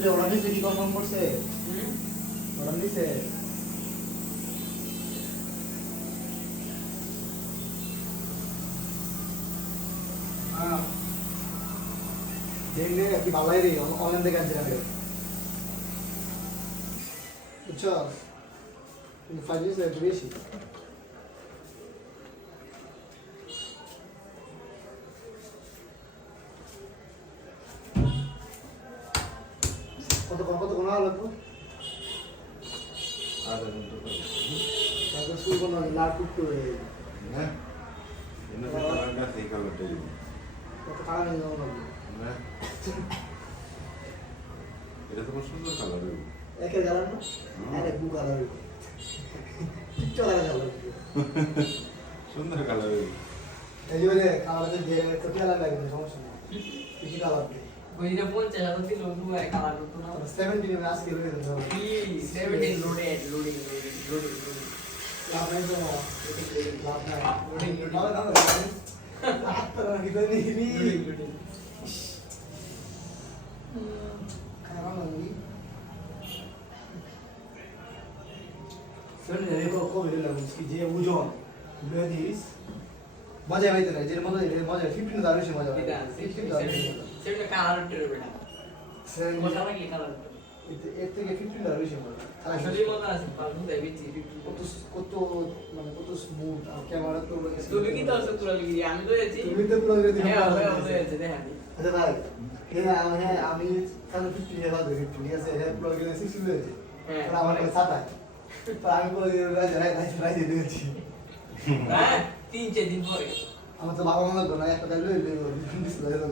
সমুদ্রে ওরা নিচে কি কনফার্ম করছে? ওরা নিচে দেখলে কি ভালো লাগে অনলাইন থেকে আনছিলাম বুঝছো কিন্তু 5 years একটু বেশি কত কোনা লাগবে আধা ঘন্টা পরে তারপর শুরু করলাম লাল টুকটু না এনে কালারটা সেই কালারটা দিব কত কালার নিয়ে যাওয়া লাগবে না এটা তো সুন্দর কালার হইব একের কালার না আরে ব্লু কালার হইব চলা কালার সুন্দর কালার হইব এই যে কালারটা দিয়ে তো কালার লাগবে সমস্যা নেই কি কালার দিয়ে ওইটা 50,000 দিল দুই কালার করতে না 17 এর আজকে রয়ে গেল কি 17 লোডিং লাভ নাই তো লাভ নাই লোডিং ভালো কাম আপনারা কি জানি লোডিং খারাপ লাগি শুনে রেকো কবে লাগবে কি যে ওজন লদিস মজা হইতে না যে মজা 15 দারুণ মজা এটা 17 কালার টের বেটা সেন মজা লাগে কালার এর থেকে 15 দারুণ মজা আসলে মজা আছে পালু দেবি 50 কত মানে কত স্মুথ আর ক্যামেরা তো তুমি কি তো আছে তোরা লিখি আমি তো আছি তুমি তো পুরো রেডি হ্যাঁ আছে দেখেন আচ্ছা ভাই হ্যাঁ আমি কাল 50 এর বাদে 50 ঠিক আছে হ্যাঁ পুরো গেলে 60 হয়েছে হ্যাঁ আর আমার কাছে 7 আছে তো আমি পুরো রাইজে দিয়েছি হ্যাঁ 3-4 দিন পরে আমার তো বাবা মনে করো একটা লই দিছিল এরকম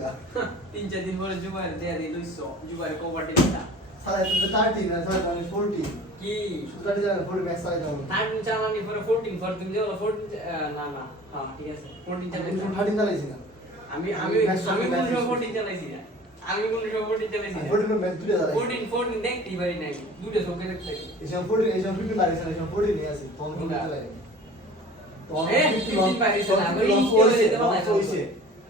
3-4 দিন পরে জুবাইর দেয়া দিল 200 জুবাইর কভার দিতা সারা তো 30 না সারা আমি 40 কি সুতারি জায়গা 40 ম্যাক্স সাইজ দাও টাইম চালানি পরে 14 ফর তুমি যাও 14 না হ্যাঁ ঠিক আছে 14 চালাইছি 30 চালাইছি না আমি কোন 14 চালাইছি না আমি কোন 14 চালাইছি না 40 ম্যাক্স দুটো চালাইছি 14 দেখতেই পারি নাই দুটো চোখে দেখতে এসব 40 এসব 15 বাড়িছে না এসব 40 নিয়ে আসি তখন কোন চালাই তো এ 15 বাড়িছে না আমি ইনস্টল যেতে পারলাম হইছে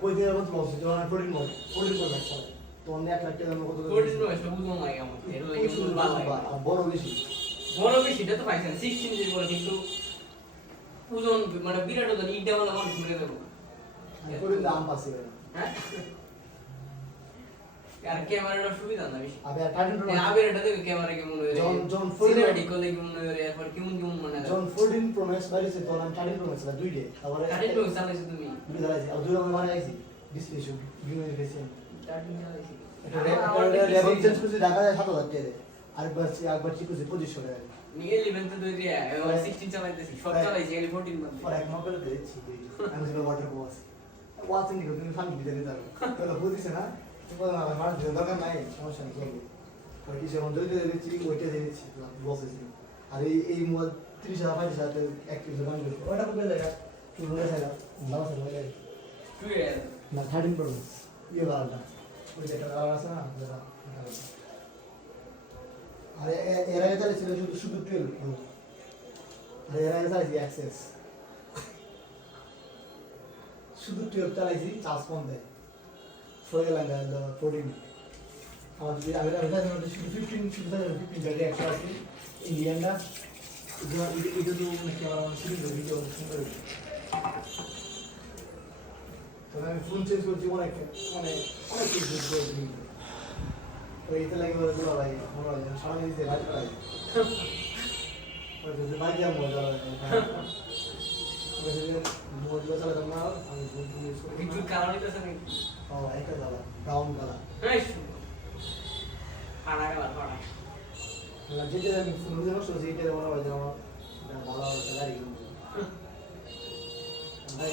কই দিনের মত লস হইছে মানে 40 মত 40 মত ম্যাক্স তো অন্য 1 লাখ টাকা কত 14 নয় সব বুঝুন লাগে আমার এর লাগে বুঝুন ভালো লাগে বড় বেশি বড় বেশি এটা তো পাইছেন 16 এর পরে কিন্তু ওজন মানে বিরাট ওজন ইটা মানে মানুষ মেরে দেবো করে দাম পাচ্ছে হ্যাঁ আর ক্যামেরাটা সুবিধা না বেশি আবে 13 প্রো আবার এটা দেখো ক্যামেরা কেমন হয়ে জন সিনেমাটিক করলে কেমন হয়ে এরপর কেমন মানে জন 14 প্রো ম্যাক্স বাইরেছে তো আমি 13 প্রো ম্যাক্স না দুইটে তারপরে কারেন্ট তো চালাইছো তুমি দুই চালাইছি আর দুই আমি মানে আইছি ডিসপ্লে শু ভিউ এফিসিয়েন্ট কারেন্ট চালাইছি এটা লেভেল চেঞ্জ করছি ঢাকা যায় 7000 টাকা একবার ঠিক করছি 2500 টাকা নিয়ে 11 তো দুই দিয়া 16 চালাইতেছি সব চালাইছি এলি 14 বাদ আর এক মাস করে দিয়েছি আমি যেটা ওয়াটার বস ওয়াচিং দিও তুমি ফান দিতে যাবে তাহলে বুঝিস না তুমি আমার মার দিও দরকার নাই সমস্যা নেই চলবে আর কি যেমন দুই দুই দিচ্ছি ওইটা দিচ্ছি বসেছি আর এই মোবাইল 30,000 40,000 এক কিছু গান করছে ওটা কোথায় জায়গা তুই বলে জায়গা নাও স্যার তুই না 13 প্রো ইয়ে লালটা ওই যেটা কালার আছে না যেটা আর এর আগে চালিয়েছিল শুধু 12 প্রো আর এর আগে চালিয়েছি অ্যাক্সেস শুধু 12 চালাইছি চার্জ কম দেয় সরে গেলাম 14 আমার যদি আমি শুধু 15 শুধু 15 জায়গায় 100 আছে ইন্ডিয়ানটা এটা তো ক্যামেরা শুরু করে ভিডিও সুন্দর তবে আমি ফোন চেঞ্জ করছি অনেক কিছু করছি এইতে লাগে বলে তোলা লাগে মনে হয় সারা দিতে রাত করাই ওই যে বাইরে মজা লাগে ওই যে মোবাইল চালাতাম না আমি ফোন ইউজ করি কিছু কারণ হইতাছে নাকি ও একটা কালার ব্রাউন কালার এই খানা কালার খানা না যেটা আমি ফোন ইউজ করছি সেইটা মনে হয় যে আমার ভালো একটা গাড়ি কিনবো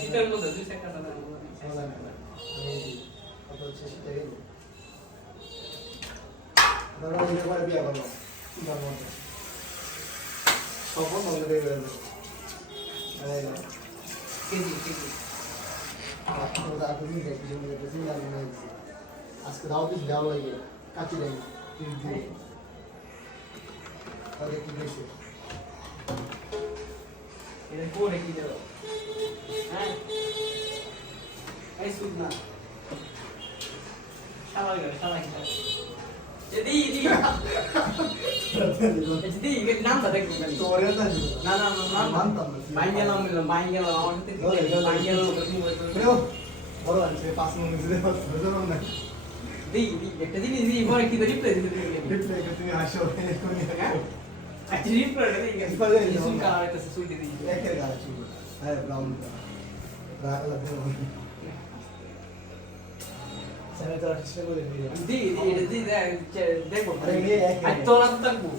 শীতের মধ্যে দুই সেক্টর আছে আমি কত হচ্ছে সেটা গেল ধরো এই ব্যাপারে বিয়ে করলাম চিন্তার মধ্যে সফল নলে বের হয়ে যাবে কেজি আজকে দাও কিছু দেওয়া লাগে কাচি লাগে দিয়ে তাদের কি বেশি এটা পরে কি দেব হ্যাঁ এই সুদ না শালা কি Jadi ini. Jadi ini nama tak bukan. তোরে তা দিব Nama nama. মানতাম না Panggil orang orang itu panggil Bro, বড় আছে 5 মিনিট ধরে বুঝলাম না di একটা জিনিস দি পরে কি ধরি প্লে দিতে রিপ্লাই করতে তুমি আসো এখনি actually প্লে দেই Display দিই। সুন কার এটা সুই দিই একের গাছ ছিল আরে ব্রাউন রাখলা সেনেটার চেষ্টা করে দিই di এটা দি দেখো আরে এ এক আর তো না থাকবো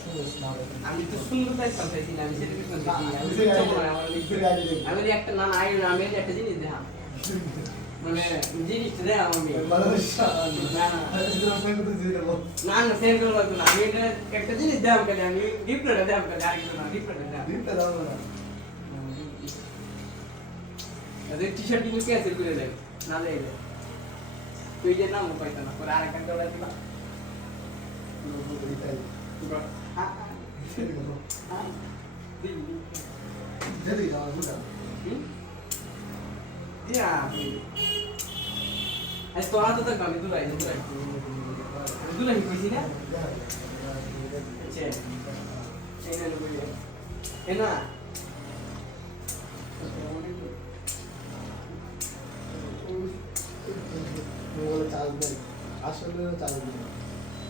শুরু না আমি তো সুন্দর তাই সামনে আমি সেটা কিছু আমি একটা না আই আমি একটা জিনিস দেখা মানে জিনিসটা দেখা আমি ভালোবাসা না না না সেন্ড করে লাগবে না আমি একটা জিনিস দেখাম কেন আমি রিপ্লাইটা দেখাম কেন আরেকটা না রিপ্লাইটা দেখাম দিতে দাও না আরে টি-শার্ট গুলো ক্যান্সেল করে দেয় না দেয় তুই যে নাম পাইতা না পরে আরেকটা করে দিবা যদি যাও বুঝা Ya. Es toda tu tak kami tu lah, itu lah. Itu lah di sini. Cek. Ini lu boleh. Enak. মোবাইলে চার্জ নেই আসলে চার্জ নেই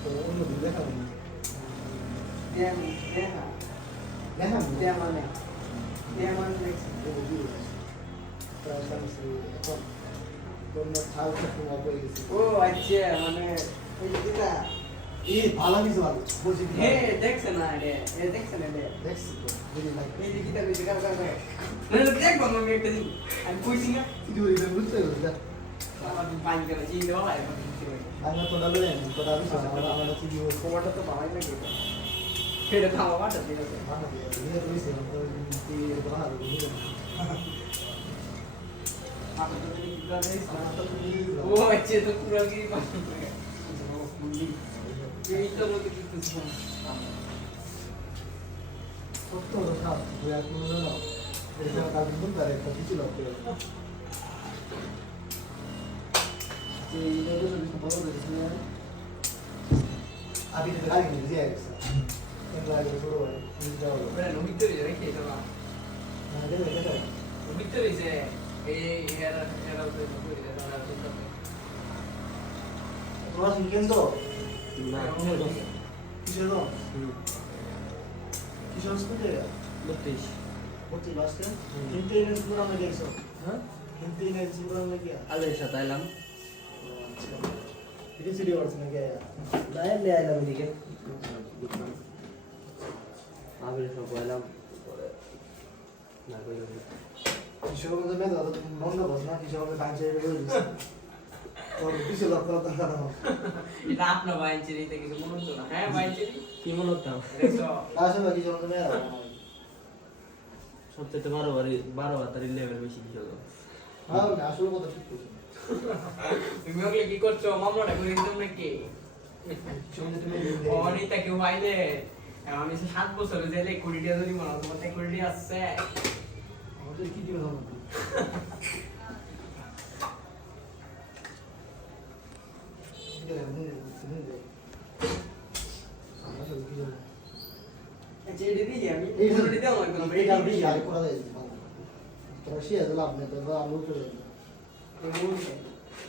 তো অন্য দিন দেখাবো Dia দেখাবো dia mana? Dia mana next? এখন কোন ছাল থেকে অপরে গেছে Oh, aja mana? Ini kita. এই ভালো কিছু ভালো বলছি Deksa na ada. Deksa na ada. দেখছি তো যদি like Ini kita bisa kan. Mana dek bang mami kita ni. Aku pusing ah. Video এটা বুঝতে পারছি Sama panjang sih ini apa ya? আমি তো ডালে নেই তো ডালে আমরা আমরা video Komodo tu bawa lagi. Kita tahu apa tu? বানা দিয়ে ভিডিও কইছে তো কি বানা দিয়ে Apa tu tadi kita ada? আমার তো video Oh, aja tu kurang lagi pas. Itu lo kita semua. কত রকম বয়া কোন না এটা কাজ করতে পারে কত ছিল যে এটা তো বড় হয়েছে আবি তো গাড়ি নিয়ে যায় গেছে কিন্তু আগে ছোট হয় নিতে হবে Bueno, no Victor ya que estaba. না দেবে এটা Victor dice, era otro de la তোরা শুনছেন তো No, কিসের তো কিসের স্কুলে Betis. হচ্ছে লাস্টে কিন্তু এই পুরো আমরা দেখছো Hah? কিন্তু এই পুরো আমরা কি Ada sa Thailand. এটা সিডি ওয়ার্স না কি Dahil le alam dikit. Ambil sa alam. Na ko yun. কিশোর মধ্যে মেয়ে দাদা বন্ধ বস না কিশোর মধ্যে কাজ ছেড়ে বলে দিছে তোর কিশোর লক্ষ্য তো না Ina apna bayan cerita gitu munut tuh. Bayan cerita. কি মনে হতাম So, আসলে কিশোর মধ্যে মেয়ে দাদা সবচেয়ে 12 হাতারি লেভেল বেশি কিছু হলো হ্যাঁ আসলে কথা ঠিক কইছো তুমি ওগুলো কি করছো মামলাটা করে দিতাম নাকি? কিশোর মধ্যে তুমি অনিতা কেউ পাইলে আমি 7 বছর জেলে 20 টাকা ধরি মনে তোমার 20 টাকা আছে। আমাদের কি দিবে জানো যেটা দিয়ে আমি এই পুরো দিতে আমার কোনো এটা ব্রেক বেশি আর করা যায় তোরা শিয়া লাভ নেই তোরা আমি করে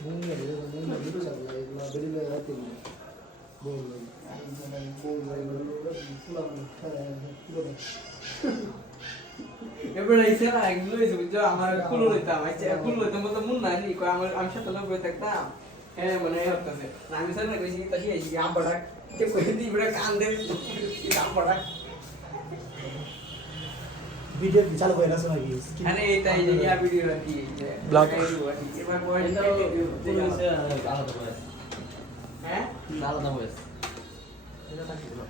মুন নিয়ে ভিডিও চালাবো এগুলো বেরিয়ে রাখতে বল এবারে এসে না এগুলো এসে বুঝছো আমার কুলো লইতাম আচ্ছা কুলো লইতাম তো মুন না নি কই আমার আমি সাথে লোক বই থাকতাম হ্যাঁ মানে হচ্ছে আমি স্যার না কইছি তাই এই আমড়া কে কই দি বড় কান দে আমড়া ভিডিও চালু করে রাখছো নাকি আরে এটাই যে ইয়া ভিডিও রাখি যে ব্লগ এবার পয়েন্ট আলাদা বয়স হ্যাঁ আলাদা বয়স এটা থাকি না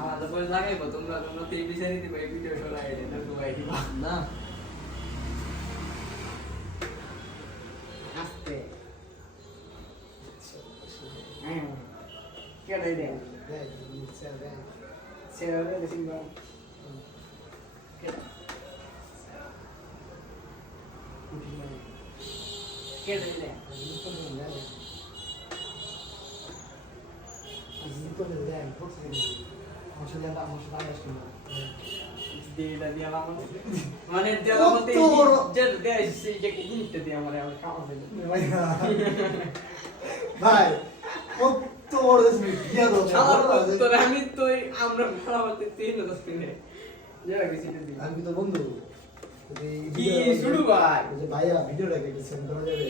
আলাদা পয়েন্ট লাগাইবো তোমরা টেলিভিশনে দিবে ভিডিও সরাই দেন না দুবাই দিবা না আস্তে হ্যাঁ কেডাই দে সেরা দে সিংবা কে দিলে দিলা দিয়া মানে দেলা মতে যে দেয় যে জিনিসটা দিয়ে আমার আমি খাওয়া দিল ভাই কত বড় বিয়া দাও আমার তোর আমি তো আমরা খাওয়া বলতে 3 দিনে যারা গেছি দিন আমি তো বন্ধু কি শুরু ভাই যে ভাইয়া ভিডিওটা কেটে সেন্ড করা যাবে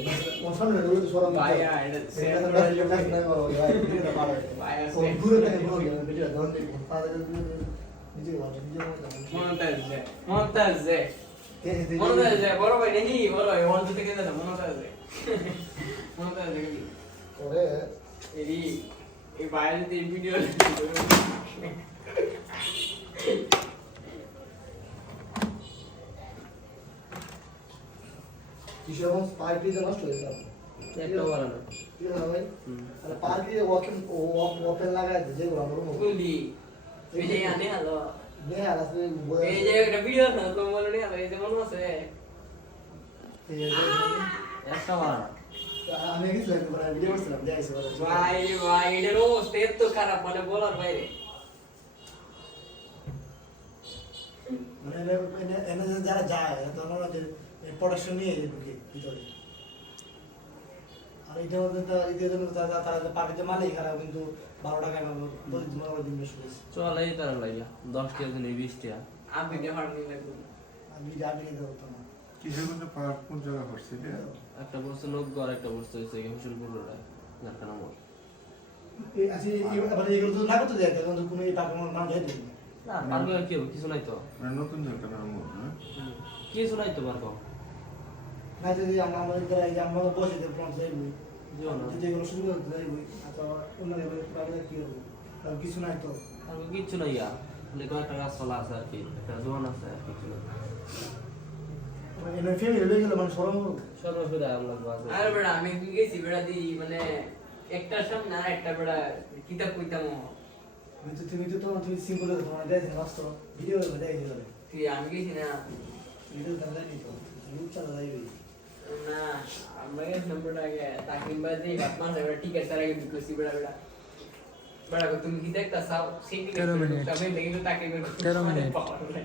ওর সামনে রইল তো সরম ভাইয়া এটা সেন্ড করা যাবে না ভাই ভিডিওটা পারো ভাইয়া ও ঘুরে থেকে বলো ভিডিওটা ধরুন তাদের নিজে বাজে নিজে মমতাজে মমতাজে বড় ভাই নেই বড় ভাই ওয়ান থেকে যেতে মমতাজে মমতাজে ওরে এই বাইরে এই ভিডিও কিশোর পার্টিতে নষ্ট হয়ে গেল একটা বড় না কি হলো ভাই আর পার্কে ওপেন লাগায় যেগুলো আমরা গুলি এই যে আনে হলো নে আর আসলে এই যে একটা ভিডিও না তো মনে নেই এই যে মনে আছে একটা বড় না আমি গেছিলাম একবার ভিডিও করছিলাম যাইছে ভাই ভাই এটার অবস্থা এত খারাপ মানে বলার বাইরে মানে এনে যারা যায় তখন ওরা যে প্রোডাকশন নিয়ে ঢুকে ভিতরে আর এইটা মধ্যে তো ঈদের জন্য তারা পার্টিতে মালিক খারাপ কিন্তু 12 টাকা ইনভেস্ট করেছে চল এই তার লাগিয়া 10 টাকা দিনে 20 টাকা আমি দেখার নিয়ে লাগবে আমি যাবি তো না কিসের মধ্যে পার্ক কোন জায়গা করছে এটা একটা বলছে লোকগড় একটা বলছে হইছে হুসুলপুর রোড ঝাড়খানা মোড় আচ্ছা মানে এগুলো তো না করতে যায় কিন্তু কোনো এই টাকা নাম যাইতে না পারবে আর কি হবে? কিছু নাই তো মানে নতুন ঝাড়খানার মোড় না কিছু নাই তো পারবো না যদি আমরা আমাদের এই যে আমরা বসে যে প্লান যাইবো যেও না যেগুলো শুরু করতে যাইবো আচ্ছা অন্য প্রাইভেট কি হবে আর কিছু নাই তো আর কিছু নাই আর খালি কয়েকটা গাছপালা আছে আর কি একটা দোকান আছে আর কিছু নাই মানে ফ্যামিলি হয়ে গেল মানে সরম সর্বসুদা আমরা আছে আর বেড়া আমি গেছি বেড়া দি মানে একটার সামনে আর একটা বেড়া কিতাব কইতাম তুমি তো তোমার তুমি সিম্পল তোমার দেখেন বাস্তব ভিডিও দেখাই দিলে তুই আমি গেছি না ভিডিও দাঁড়াই নি তো ইউটিউব চ্যানেল যাইবে না আমরা গেছিলাম বেড়া আগে তাকিম বাজে বাতমান বেড়া টিকেট তার আগে ঢুকেছি বেড়া বেড়া বেড়া তুমি কি দেখতা চাও সেই টিকেট আমি কিন্তু তাকিমের 13 মিনিট। পাওয়ার নাই।